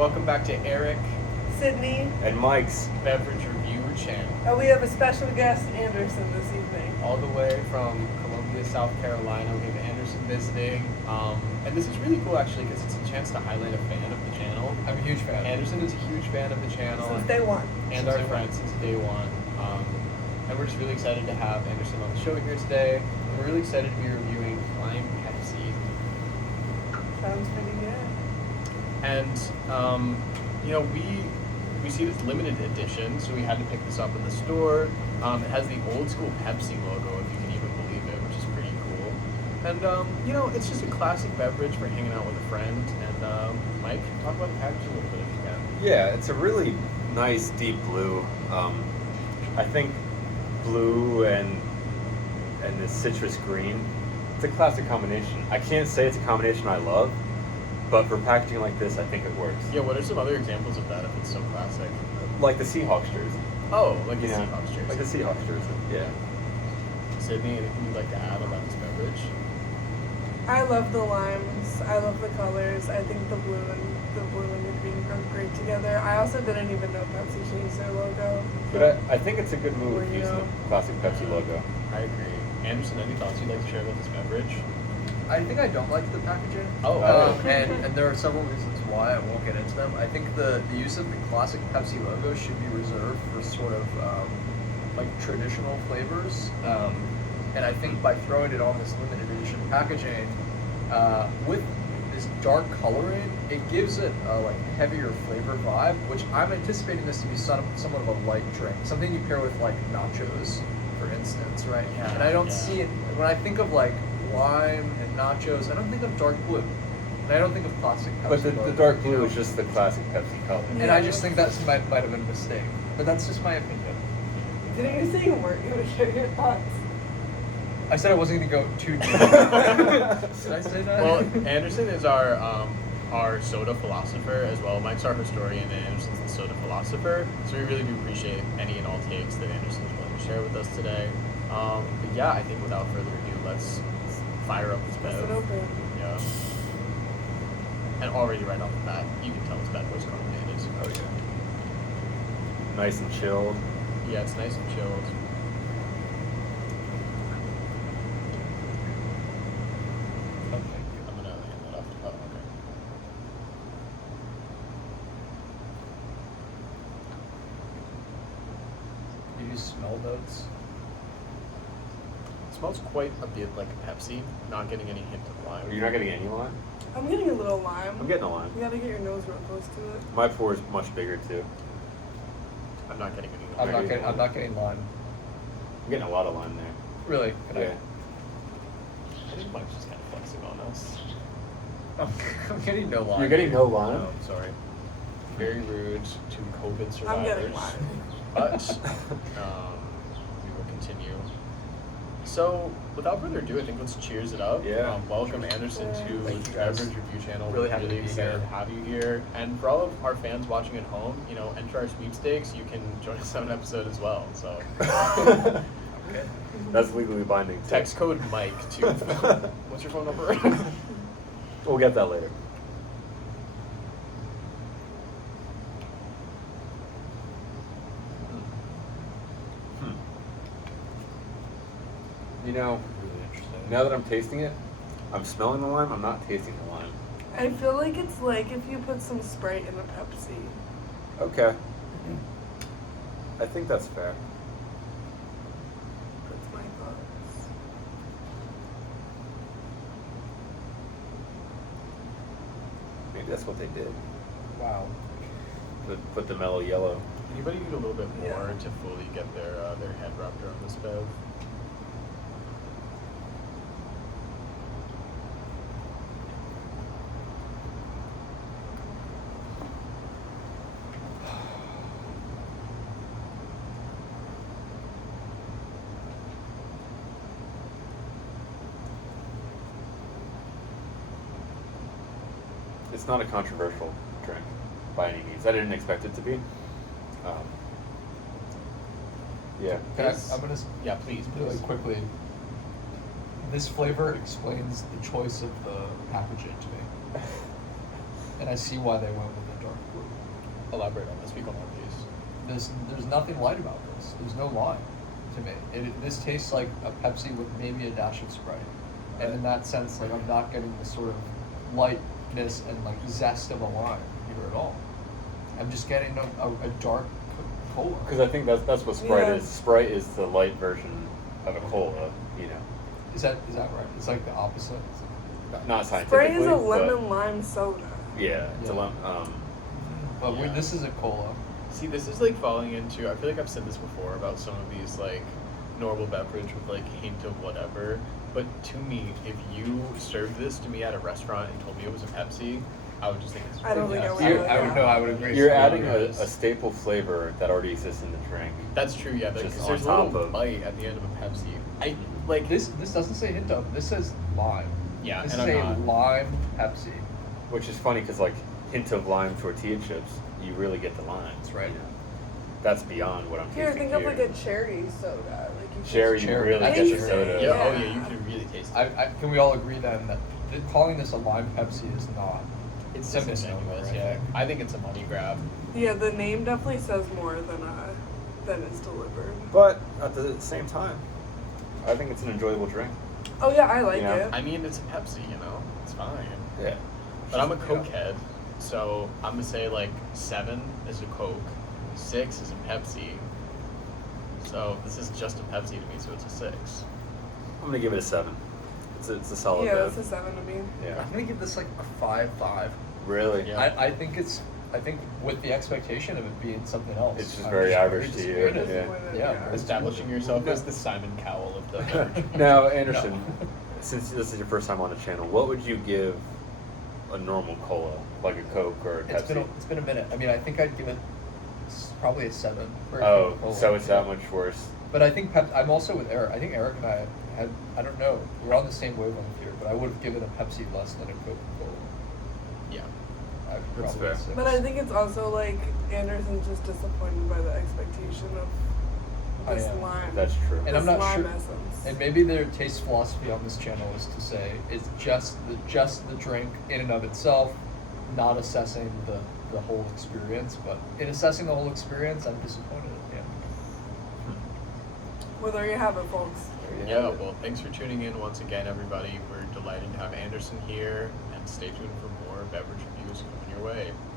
Welcome back to Eric Sydney, And Mike's. Beverage Review channel. and we have a special guest, Anderson, this evening. All the way from Columbia, South Carolina. We have Anderson visiting. And this is really cool actually because it's a chance to highlight a fan of the channel. I'm a huge fan. Anderson is a huge fan of the channel. Since day one. And our friend since day one. And we're just really excited to have Anderson on the show here today. And we're really excited to be reviewing Lime Pepsi. Sounds pretty good. And we see this limited edition, so we had to pick this up in the store. It has the old school Pepsi logo, if you can even believe it, which is pretty cool. And it's just a classic beverage for hanging out with a friend. And Mike, talk about the package a little bit if you can. Yeah, it's a really nice deep blue. I think blue and this citrus green. It's a classic combination. I can't say it's a combination I love, but for packaging like this, I think it works. Yeah, what are some other examples of that if it's so classic? Like the Seahawks jersey. Oh, like the Yeah, Seahawks jersey. Like the Seahawks jersey. Yeah. Sydney, anything you'd like to add about this beverage? I love the limes. I love the colors. I think the blue and the green go great together. I also didn't even know Pepsi changed their logo. But I think it's a good move Or, using the classic Pepsi logo. I agree. Anderson, any thoughts you'd like to share about this beverage? I think I don't like the packaging. Oh. And there are several reasons why. I won't get into them. I think the use of the classic Pepsi logo should be reserved for sort of like traditional flavors. And I think by throwing it on this limited edition packaging with this dark coloring, it gives it a like heavier flavor vibe, which I'm anticipating this to be somewhat of a light drink, something you pair with like nachos, for instance, right? Yeah, and I don't yeah. see it when I think of like lime and nachos. I don't think of dark blue, and I don't think of classic Pepsi. But the logo, dark blue you know? is just the classic Pepsi color. And I just think that might have been a mistake. But that's just my opinion. Didn't you say you weren't going to share your thoughts? I said I wasn't going to go too deep. Did I say that? Well, Anderson is our soda philosopher as well. Mike's our historian and Anderson's the soda philosopher. So we really do appreciate any and all takes that Anderson's willing to share with us today. But yeah, I think without further ado, let's fire up this Bust it bev. open. Yeah. And already right off the bat, you can tell it's bad boys carbonated. Oh yeah. Nice and chilled. Yeah, it's nice and chilled. Okay, I'm gonna hand that off. Oh, okay. Do you smell notes? It smells quite a bit like Pepsi. Not getting any hint of lime. You're not getting any lime? I'm getting a little lime. I'm getting a lime. You gotta get your nose real close to it. My pour is much bigger too. I'm not getting any I'm lime. not getting lime. I'm getting a lot of lime there. Really? Can Yeah. I think Mike's just kind of flexing on us. I'm getting no lime. You're getting no lime? No, I'm sorry. Very rude to COVID survivors. I'm getting lime. But we will continue. So, without further ado, I think let's cheers it up. Yeah. Welcome Anderson to Thank the you, guys. Beverage Review Channel. Really We're happy to be excited here. to have you here. And for all of our fans watching at home, enter our sweepstakes. You can join us on an episode as well. So, Okay. That's legally binding too. text code Mike to what's your phone number? We'll get that later. You know, Really interesting. now that I'm tasting it, I'm smelling the lime, I'm not tasting the lime. I feel like it's like if you put some Sprite in a Pepsi. Okay. I think that's fair. That's my thoughts. Maybe that's what they did. Wow. Put the mellow yellow. Anybody need a little bit more Yeah. to fully get their head wrapped around this bev? It's not a controversial drink by any means. I didn't expect it to be. Yeah. I'm gonna Yeah, please, really please. quickly. This flavor explains the choice of the packaging to me, and I see why they went with the dark blue. elaborate on this. Speak on one of these. There's nothing light about this. There's no lime to me. This tastes like a Pepsi with maybe a dash of Sprite, and in that sense, like I'm not getting the sort of lightness and like zest of a lime here at all. I'm just getting a dark cola. Because I think that's what Sprite Yeah. is. Sprite is the light version of a cola. You know, Is that right? It's like the opposite. not scientifically. Sprite is a but lemon lime soda. Yeah, it's a Yeah. lemon. But Yeah. this is a cola. See, this is like falling into. I feel like I've said this before about some of these like normal beverage with like hint of whatever. But to me, if you served this to me at a restaurant and told me it was a Pepsi, I would just think it's. I don't think I would. You're- I would know. I would agree. You're So adding it a is. staple flavor that already exists in the drink. That's true. Yeah, Just because on there's a top little of- bite at the end of a Pepsi. I like This doesn't say hint of. This says lime. Yeah, This and is I'm a not- lime Pepsi. Which is funny because like hint of lime tortilla chips, you really get the limes, Right. You know? That's beyond what I'm Here, tasting think of here. like a cherry soda. Like you Cherry, taste you cherry. really I get the think- soda. Yeah. Oh Yeah. yeah, you can really taste it. Can we all agree then that calling this a lime Pepsi is not? It's a just misnomer, ambiguous, I yeah. think. I think it's a money grab. Yeah, the name definitely says more than is delivered. But at the same time, I think it's an enjoyable drink. Oh yeah, I like You know, it. I mean, it's a Pepsi, you know, it's fine. Yeah. But I'm a Coke head, so I'm gonna say like 7 is a Coke, 6 is a Pepsi. So this is just a Pepsi to me, so it's a 6. I'm gonna give it a 7. It's a solid Yeah, bev. that's a 7 to me. Yeah. I'm gonna give this like a 5/5. Really? Yeah. I think with the expectation of it being something else. It's just I'm very average to you. disappointed. Yeah. Disappointed, Yeah. Establishing yourself as the Simon Cowell of the beverage. Now, Anderson, No. since this is your first time on the channel, what would you give a normal cola, like a Coke or a Pepsi? It's been a minute. I mean, I think I'd give it probably a 7. for a Oh, Coca-Cola. so it's that much worse. But I think I'm also with Eric. I think Eric and I had, I don't know, we're on the same wavelength here, but I would have given a Pepsi less than a Coca-Cola. Yeah. I'd That's probably fair. 6. But I think it's also like Anderson's just disappointed by the expectation of I this am. lime. That's true. And this I'm not lime sure. essence. And maybe their taste philosophy on this channel is to say it's just the drink in and of itself, not assessing the whole experience. But in assessing the whole experience, I'm disappointed at the end. Well, there you have it, folks. There you Yeah, have it. well, thanks for tuning in once again, everybody. We're delighted to have Anderson here, and stay tuned for more beverage reviews coming your way.